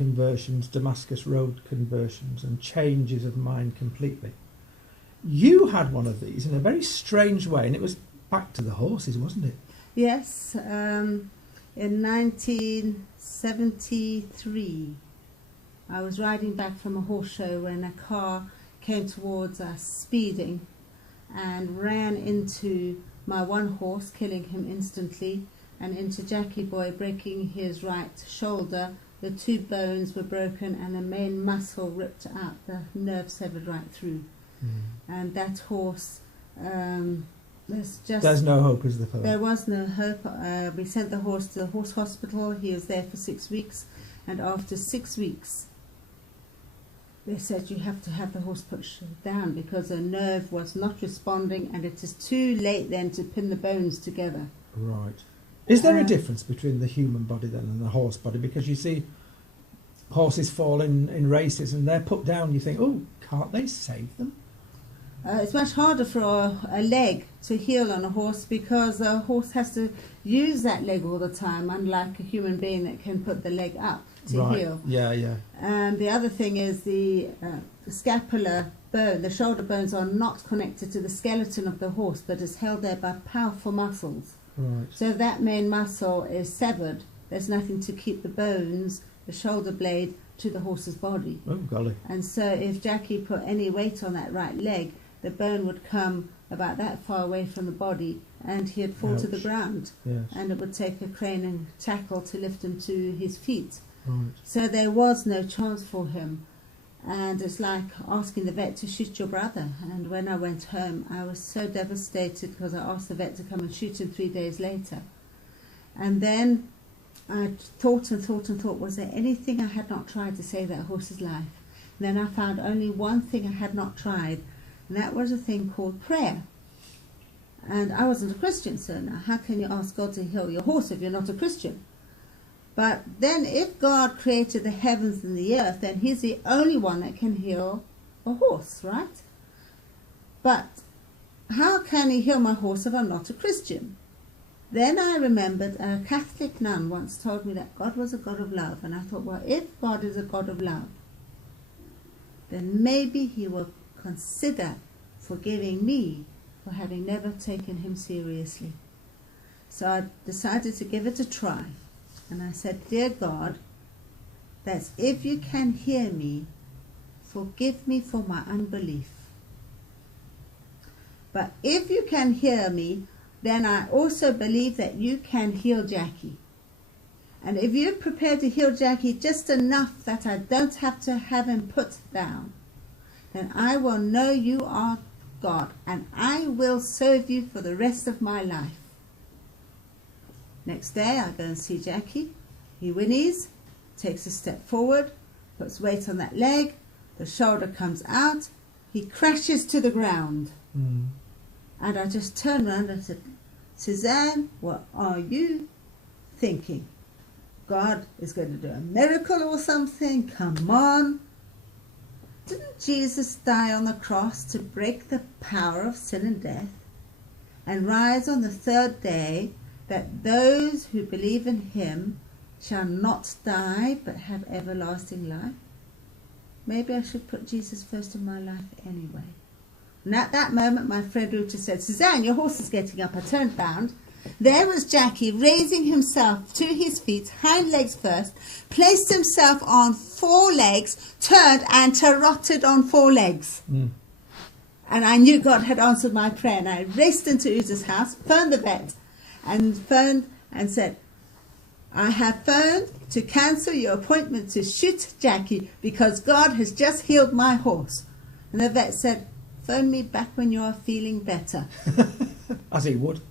conversions, Damascus Road conversions, and changes of mind completely. You had one of these in a very strange way, and it was back to the horses, wasn't it? Yes, in 1973, I was riding back from a horse show when a car came towards us speeding and ran into my one horse, killing him instantly, and into Jackie Boy, breaking his right shoulder. The 2 bones were broken and the main muscle ripped out, the nerve severed right through. And that horse, there's no hope, is there, for that? There was no hope. We sent the horse to the horse hospital. He was there for 6 weeks, and after 6 weeks they said you have to have the horse put down because the nerve was not responding, and it is too late then to pin the bones together. Right. Is there a difference between the human body then and the horse body? Because you see horses fall in races and they're put down, you think, oh, can't they save them? It's much harder for a leg to heal on a horse because a horse has to use that leg all the time, unlike a human being that can put the leg up to heal. Yeah, yeah. And the other thing is the scapular bone, the shoulder bones are not connected to the skeleton of the horse, but is held there by powerful muscles. Right. So if that main muscle is severed, there's nothing to keep the bones, the shoulder blade, to the horse's body. Oh, golly. And so if Jackie put any weight on that right leg, the bone would come about that far away from the body and he'd fall to the ground. Yes. And it would take a crane and tackle to lift him to his feet. Right. So there was no chance for him. And it's like asking the vet to shoot your brother. And when I went home, I was so devastated because I asked the vet to come and shoot him 3 days later. And then I thought and thought and thought, was there anything I had not tried to save that horse's life? And then I found only one thing I had not tried, and that was a thing called prayer. And I wasn't a Christian, so now how can you ask God to heal your horse if you're not a Christian? But then if God created the heavens and the earth, then he's the only one that can heal a horse, right? But how can he heal my horse if I'm not a Christian? Then I remembered a Catholic nun once told me that God was a God of love. And I thought, well, if God is a God of love, then maybe he will consider forgiving me for having never taken him seriously. So I decided to give it a try. And I said, dear God, that's if you can hear me, forgive me for my unbelief. But if you can hear me, then I also believe that you can heal Jackie. And if you're prepared to heal Jackie just enough that I don't have to have him put down, then I will know you are God, and I will serve you for the rest of my life. Next day I go and see Jackie. He whinnies, takes a step forward, puts weight on that leg, the shoulder comes out, he crashes to the ground. And I just turned around and said, Suzanne, what are you thinking? God is going to do a miracle or something? Come on. Didn't Jesus die on the cross to break the power of sin and death and rise on the 3rd day, that those who believe in him shall not die but have everlasting life? Maybe I should put Jesus first in my life anyway. And at that moment my friend Ruta said, Suzanne, your horse is getting up. I turned round. There was Jackie raising himself to his feet, hind legs first, placed himself on 4 legs, turned and trotted on 4 legs. And I knew God had answered my prayer, and I raced into Uza's house, phoned the vet, and said, I have phoned to cancel your appointment to shoot Jackie because God has just healed my horse. And the vet said, phone me back when you are feeling better. As he would.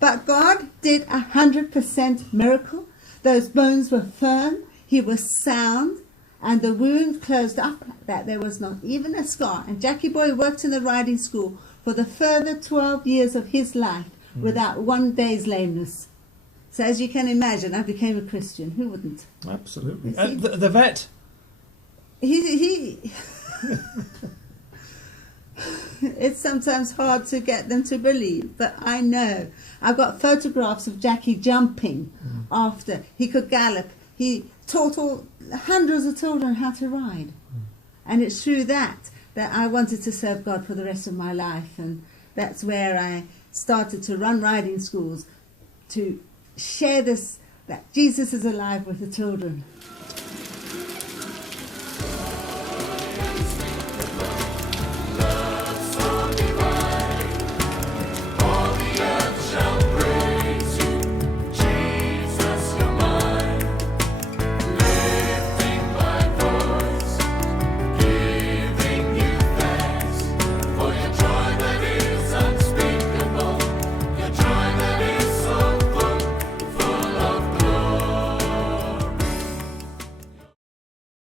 But God did 100% miracle. Those bones were firm, he was sound, and the wound closed up, that there was not even a scar. And Jackie Boy worked in the riding school for the further 12 years of his life without 1 day's lameness. So as you can imagine, I became a Christian. Who wouldn't? Absolutely. The vet. He It's sometimes hard to get them to believe, but I know. I've got photographs of Jackie jumping after. He could gallop. taught hundreds of children how to ride. And it's through that I wanted to serve God for the rest of my life. And that's where I started to run riding schools to share this, that Jesus is alive with the children.